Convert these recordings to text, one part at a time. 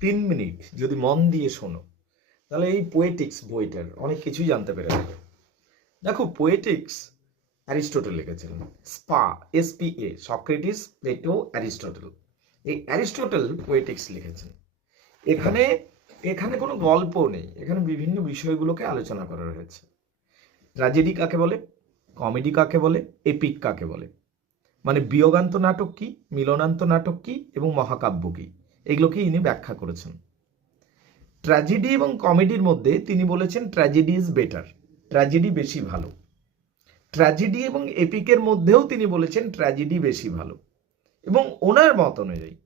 3 minute যদি মন দিয়ে শোনো, তাহলে এই পোয়েটিক্স বইটার অনেক কিছুই জানতে পেরে যাবে। দেখো, পোয়েটিক্স অ্যারিস্টটল লিখেছিলেন। SPA, Socrates, Plato, Aristotle. এই অ্যারিস্টটল পোয়েটিক্স লিখেছেন। এখানে এখানে কোনো গল্প নেই, এখানে বিভিন্ন বিষয়গুলোকে আলোচনা করা হয়েছে। ট্র্যাজেডি কাকে বলে, কমেডি কাকে বলে, এপিক কাকে বলে, মানে বিয়োগান্ত নাটক কি, মিলনান্ত নাটক কি এবং মহাকাব্য কি, এগুলোকে ইনি ব্যাখ্যা করেছেন। ট্র্যাজেডি এবং কমেডির মধ্যে তিনি বলেছেন ট্র্যাজেডি ইজ বেটার, ট্র্যাজেডি বেশি ভালো। ট্র্যাজেডি এবং এপিকের মধ্যেও তিনি বলেছেন ট্র্যাজেডি বেশি ভালো, এবং ওনার মত অনুযায়ী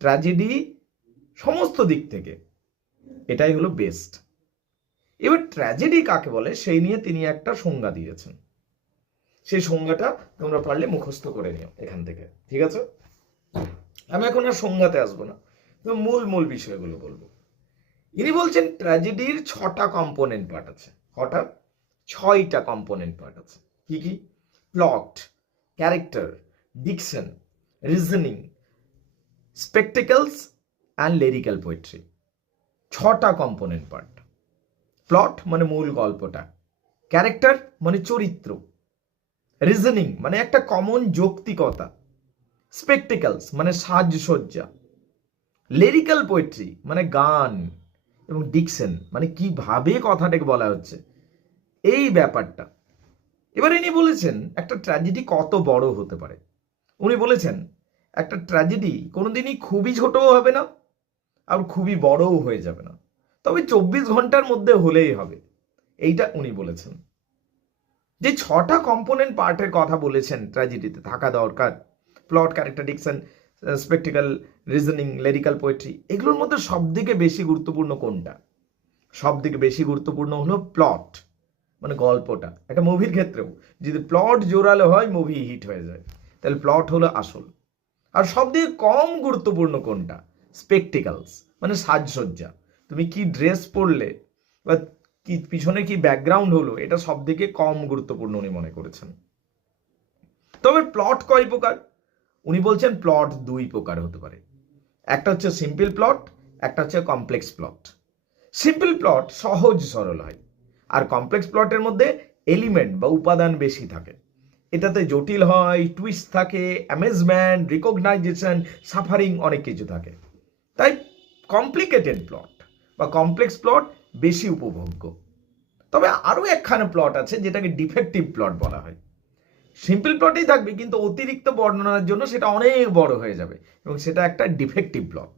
ট্র্যাজেডি সমস্ত দিক থেকে এটাই হলো বেস্ট। এবার ট্র্যাজেডি কাকে বলে সেই নিয়ে তিনি একটা সংজ্ঞা দিয়েছেন। সেই সংজ্ঞাটা তোমরা পারলে মুখস্থ করে নিও এখান থেকে, ঠিক আছে? আমি এখন আর সংজ্ঞাতে আসবো না, মূল মূল বিষয়গুলো বলবো। ইনি বলছেন ট্র্যাজেডির 6টা কম্পোনেন্ট পার্ট আছে। কটা? 6টা কম্পোনেন্ট পার্ট আছে। কি কি? Plot, character, diction, reasoning, spectacles and lyrical poetry. 6টা কম্পোনেন্ট পার্ট। প্লট মানে মূল গল্পটা, ক্যারেক্টার মানে চরিত্র, রিজনিং মানে একটা কমন যৌক্তিকতা, স্পেকটেকলস মানে সাজসজ্জা, লিরিক্যাল পোয়েট্রি মানে গান, এবং ডিকশন মানে কিভাবে কথাটাকে বলা হচ্ছে, এই ব্যাপারটা। এবার ইনি বলেছেন একটা ট্র্যাজেডি কত বড় হতে পারে। উনি বলেছেন একটা ট্র্যাজেডি কোনোদিনই খুবই ছোটও হবে না আর খুবই বড়ও হয়ে যাবে না, তবে 24 ঘন্টার মধ্যে হলেই হবে, এইটা উনি বলেছেন। যে 6টা কম্পোনেন্ট পার্টের কথা বলেছেন ট্র্যাজেডিতে থাকা দরকার, plot, character, diction, spectacle, reasoning, lyrical poetry, এগুলোর মধ্যে সবথেকে বেশি গুরুত্বপূর্ণ কোনটা? সবথেকে বেশি গুরুত্বপূর্ণ হলো প্লট, মানে গল্পটা। একটা মুভির ক্ষেত্রেও যদি প্লট জোরালো হয় মুভি হিট হয়ে যায়, তাহলে প্লট হলো আসল। আর সবথেকে কম গুরুত্বপূর্ণ কোনটা? স্পেকটেকলস, মানে সাজসজ্জা, তুমি কি ড্রেস পরলে বা কি পিছনে কি ব্যাকগ্রাউন্ড হলো, এটা সব থেকে কম গুরুত্বপূর্ণ উনি মনে করেছেন। তবে প্লট কয় প্রকার? উনি বলছেন প্লট 2 প্রকার হতে পারে। একটা হচ্ছে সিম্পল প্লট, একটা হচ্ছে কমপ্লেক্স প্লট। সিম্পল প্লট সহজ সরল হয়, আর কমপ্লেক্স প্লটের মধ্যে এলিমেন্ট বা উপাদান বেশি থাকে। এটাতে জটিল হয়, টুইস্ট থাকে, অ্যামেজমেন্ট, রিকগনাইজেশন, সাফারিং, অনেক কিছু থাকে। তাই কমপ্লিকেটেড প্লট বা কমপ্লেক্স প্লট বেশি উপভোগ্য। তবে আরও একখানা প্লট আছে যেটাকে ডিফেক্টিভ প্লট বলা হয়। সিম্পল প্লটেই থাকবে কিন্তু অতিরিক্ত বর্ণনার জন্য সেটা অনেক বড় হয়ে যাবে এবং সেটা একটা ডিফেক্টিভ প্লট।